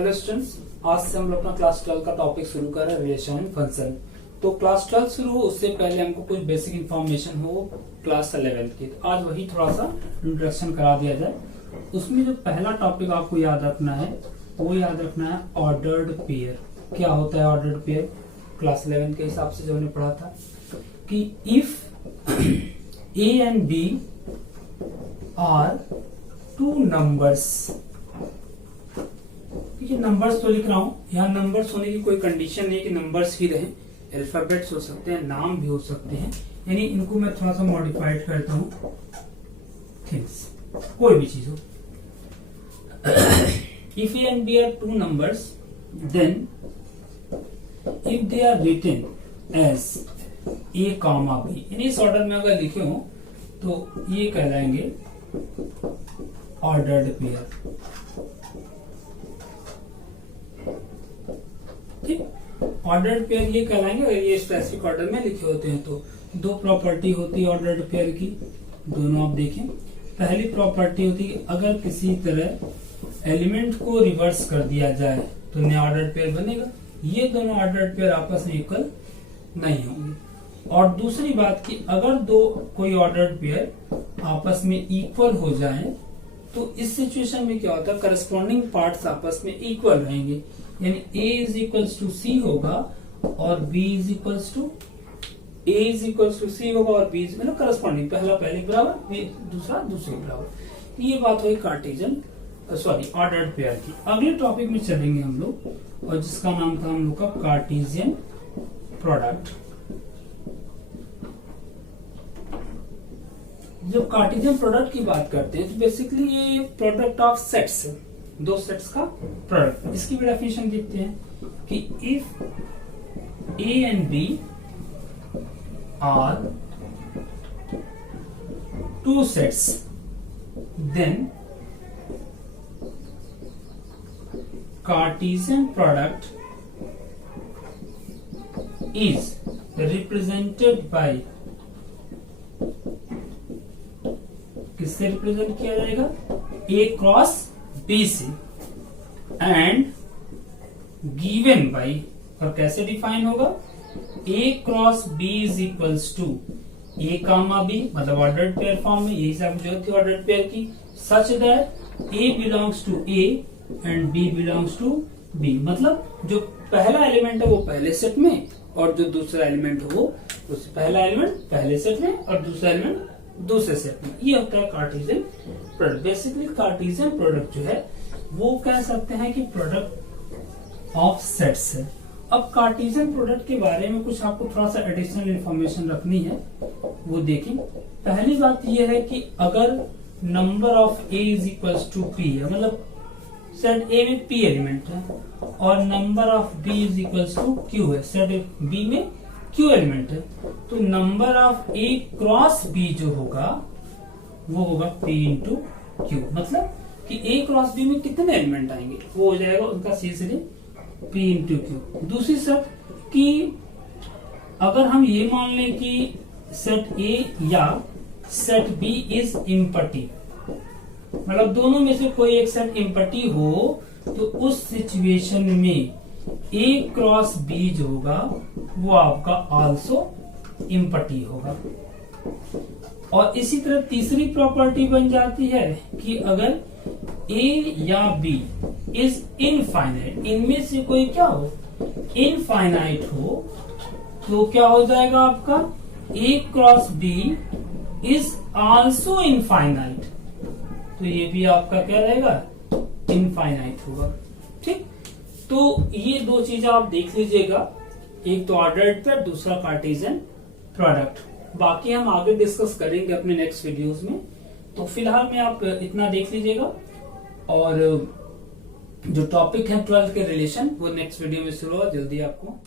Hello students, आज से हम लोग अपना क्लास 12 का टॉपिक शुरू कर रहे हैं, रिलेशन एंड फंक्शन। तो क्लास 12 शुरू हो उससे पहले हमको कुछ बेसिक इंफॉर्मेशन हो क्लास 11 की। तो आज वही थोड़ा सा इंट्रोडक्शन करा दिया जाए। उसमें जो पहला टॉपिक आपको याद रखना है वो याद रखना है ऑर्डर्ड पेयर। क्या होता है ऑर्डर्ड पेयर? क्लास 11 के हिसाब से जो हमने पढ़ा था कि if A and B are two numbers, ठीक है, नंबर्स तो लिख रहा हूं, यहाँ नंबर्स होने की कोई कंडीशन नहीं कि नंबर्स ही रहे, अल्फाबेट्स हो सकते हैं, नाम भी हो सकते हैं, यानी इनको मैं थोड़ा सा मॉडिफाइड करता हूं, थिंग्स, कोई भी चीज हो। If A and B are two numbers then if they are written as A comma B, यानी इस ऑर्डर में अगर लिखे हो तो ये कहलाएंगे ऑर्डर्ड पेयर। ठीक, ऑर्डर्ड पेयर ये कहलाएंगे अगर ये स्पेसिफिक ऑर्डर में लिखे होते हैं। तो दो प्रॉपर्टी होती है ऑर्डर्ड पेयर की, दोनों आप देखें। पहली प्रॉपर्टी होती है अगर किसी तरह एलिमेंट को रिवर्स कर दिया जाए तो नया ऑर्डर्ड पेयर बनेगा। ये दोनों ऑर्डर्ड पेयर आपस में इक्वल नहीं होंगे। और दूसरी बात कि अगर दो कोई ऑर्डर्ड पेयर आपस में इक्वल हो जाए तो इस सिचुएशन में क्या होता है, करस्पॉन्डिंग पार्ट्स आपस में इक्वल रहेंगे, यानी a is equals to C होगा और b is equals to a is equals to C होगा और b इज मतलब करस्पॉन्डिंग, पहला पहले बराबर, दूसरा दूसरे बराबर। ये बात हुई कार्टेशियन ऑर्डर्ड पेयर की। अगले टॉपिक में चलेंगे हम लोग और जिसका नाम था हम लोग का कार्टेशियन प्रोडक्ट। जब कार्टेशियन प्रोडक्ट की बात करते हैं तो बेसिकली ये प्रोडक्ट ऑफ सेट्स है, दो सेट्स का प्रोडक्ट। इसकी भी डेफिनेशन देखते हैं कि if A and B are two sets then cartesian product is represented by, किससे रिप्रेजेंट किया जाएगा, ए क्रॉस बी से, एंड गिवन बाई, और कैसे डिफाइन होगा, A cross B is equals to A comma B, मतलब ऑर्डर्ड पेयर फॉर्म में, यही सब जो थी ऑर्डर्ड पेयर की, such that A belongs to A and B belongs to B. मतलब जो पहला एलिमेंट है वो पहले सेट में और जो दूसरा एलिमेंट हो उस पहला एलिमेंट पहले सेट में और दूसरा एलिमेंट दूसरे सेट में। ये होता है Cartesian product. Basically Cartesian product जो है वो कह सकते हैं कि प्रोडक्ट ऑफ सेट्स है। अब कार्टेशियन प्रोडक्ट के बारे में कुछ आपको थोड़ा सा एडिशनल इंफॉर्मेशन रखनी है, वो देखें। पहली बात ये है कि अगर number of A is equals to P है, मतलब सेट ए में पी एलिमेंट है और number of B is equals to Q है, सेट बी में क्यू एलिमेंट है, तो number of A cross B जो होगा वो होगा पी इंटू क्यू। मतलब कि ए क्रॉस बी में कितने एलिमेंट आएंगे वो हो जाएगा उनका सीधे पी इंटू क्यू। दूसरी शर्त कि अगर हम ये मान लें कि सेट ए या सेट बी इज इम्पटी, मतलब दोनों में से कोई एक सेट इम्पटी हो, तो उस सिचुएशन में ए क्रॉस बी जो होगा वो आपका आल्सो इम्पटी होगा। और इसी तरह तीसरी प्रॉपर्टी बन जाती है कि अगर ए या बी इज इनफाइनाइट, इनमें से कोई क्या हो, इनफाइनाइट हो, तो क्या हो जाएगा आपका A cross B is also infinite, तो ये भी आपका क्या रहेगा, इनफाइनाइट होगा। ठीक, तो ये दो चीजें आप देख लीजिएगा, एक तो ऑर्डर्ड पेयर, दूसरा कार्टेशियन प्रोडक्ट। बाकी हम आगे डिस्कस करेंगे अपने नेक्स्ट वीडियोस में। तो फिलहाल में आप इतना देख लीजिएगा और जो टॉपिक है 12 के रिलेशन वो नेक्स्ट वीडियो में शुरू होगा जल्दी आपको